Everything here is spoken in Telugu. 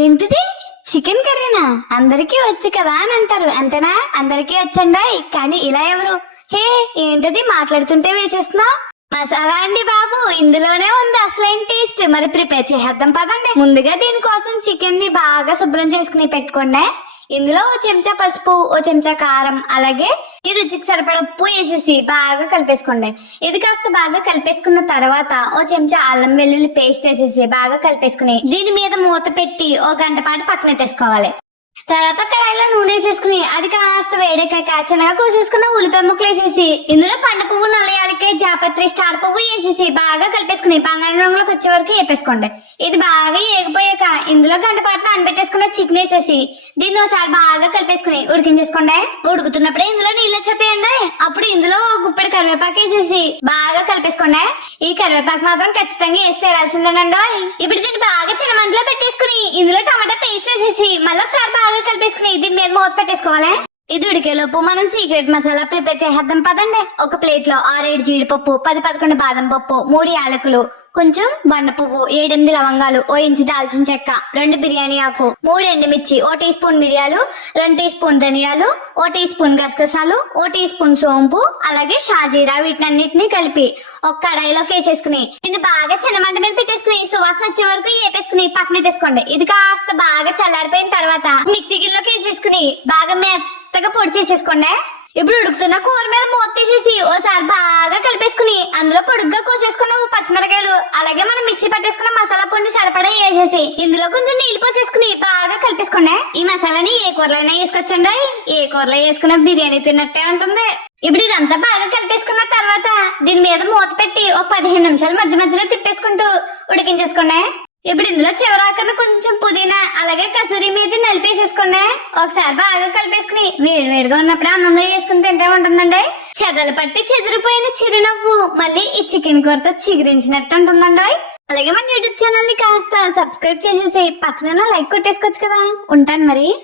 ఏంటిది? చికెన్ కర్రీనా? అందరికీ వచ్చు కదా అని అంటారు. అంతేనా? అందరికీ వచ్చండి కానీ ఇలా ఎవరు? హే ఏంటిది? మాట్లాడుతుంటే వేసేస్తున్నా మసాలా అండి బాబు. ఇందులోనే ఉంది అసలైన టేస్ట్? మరి ప్రిపేర్ చేసేద్దాం పదండి. ముందుగా దీనికోసం చికెన్ని బాగా శుభ్రం చేసుకుని పెట్టుకోండి. ఇందులో ఓ చెంచా పసుపు ఓ చెంచా కారం అలాగే ఈ రుచికి సరిపడ ఉప్పు వేసేసి బాగా కలిపేసుకోండి. ఇది కాస్త బాగా కలిపేసుకున్న తర్వాత ఓ చెంచా అల్లం వెల్లుల్లి పేస్ట్ వేసేసి బాగా కలిపేసుకుని దీని మీద మూత పెట్టి ఓ గంట పాటు పక్కనెట్టేసుకోవాలి. తర్వాత కడాయిలో నూనె వేసేసుకుని అది కాస్త వేడెక్కాక చిన్నగా కోసేసుకున్న ఉల్లిపాయ ముక్కలు వేసేసి ఇందులో పండు పువ్వు నల్ల తాపత్రి స్టార్ పువ్వు వేసేసి బాగా కలిపేసుకుని బంగారం రంగులోకి వచ్చే వరకు వేపేసుకోండి. ఇది బాగా ఏగిపోయాక ఇందులో గంట పాటు నానబెట్టేసుకున్న చికెన్ వేసేసి దీన్ని ఒకసారి బాగా కలిపేసుకుని ఉడికించేసుకోండి. ఉడుకుతున్నప్పుడే ఇందులో నీళ్ళు వచ్చేస్తాయండి. అప్పుడు ఇందులో గుప్పెడు కరివేపాకు వేసేసి బాగా కలిపేసుకోండి. ఈ కరివేపాకు మాత్రం ఖచ్చితంగా వేసి తేరాల్సిందేనండి ఇప్పుడు దీన్ని బాగా చిన్న మంటలో పెట్టేసుకుని ఇందులో టమాటా పేస్ట్ వేసేసి మళ్ళీ ఒకసారి బాగా కలిపేసుకుని దీని మీద మూత పెట్టేసుకోవాలి. ఇది ఉడికేలోపు మనం సీక్రెట్ మసాలా ప్రిపేర్ చేసేద్దాం పదండి. ఒక ప్లేట్లో ఆరేడు జీడిపప్పు పది పదకొండు బాదం పప్పు మూడు యాలకులు కొంచెం బండ పువ్వు ఏడెనిమిది లవంగాలు ఓ ఇంచు దాల్చిన చెక్క రెండు బిర్యానీ ఆకు మూడు ఎండుమిర్చి ఓ టీ స్పూన్ మిరియాలు రెండు టీ స్పూన్ ధనియాలు ఓ టీ స్పూన్ గసగసాలు ఓ టీ స్పూన్ సోంపు అలాగే షాజీరా వీటినన్నిటిని కలిపి ఒక కడాయిలోకి వేసేసుకుని దీన్ని బాగా చిన్న మంట మీద పెట్టేసుకుని సువాసన వచ్చే వరకు వేపేసుకుని పక్కన పెట్టేసుకోండి. ఇది కాస్త బాగా చల్లారిపోయిన తర్వాత మిక్సీ గిన్నెలోకి వేసేసుకుని బాగా మెత్తగా పొడి చేసేసుకోండి. ఇప్పుడు ఉడుకుతున్న కూర మీద మూత తీసేసి ఓసారి బాగా కలిపేసుకుని అందులో పొడుగ్గా కోసేసుకున్న పచ్చిమిరకాయలు అలాగే మనం మిక్సీ పట్టేసుకున్న మసాలా పొడిని సరిపడా వేసేసి ఇందులో కొంచెం నీళ్ళు పోసేసుకుని బాగా కలిపేసుకోండి. ఈ మసాలాని ఏ కూరలైనా వేసుకొచ్చండి ఏ కూరలో వేసుకున్న బిర్యానీ తిన్నట్టే ఉంటుంది. ఇప్పుడు ఇదంతా బాగా కలిపేసుకున్న తర్వాత దీని మీద మూత పెట్టి ఒక పదిహేను నిమిషాలు మధ్య మధ్యలో తిప్పేసుకుంటూ ఉడికించేసుకోండి. ఇప్పుడు ఇందులో చివరాకన కొంచెం పుదీనా అలాగే కసూరి మీద నలిపేసేసుకోండి. ఒకసారి బాగా కలిపేసుకుని వేడి వేడిగా ఉన్నప్పుడే అన్నంలో వేసుకుని తింటే ఉంటుందండి. చెదలు పట్టి చెదిరిపోయిన చిరునవ్వు మళ్ళీ ఈ చికెన్ కూరతో చిగురించినట్టు ఉంటుందండి. అలాగే మన యూట్యూబ్ ఛానల్ని కాస్త సబ్స్క్రైబ్ చేసేసి పక్కన లైక్ కొట్టేసుకోవచ్చు కదా. ఉంటాను మరి.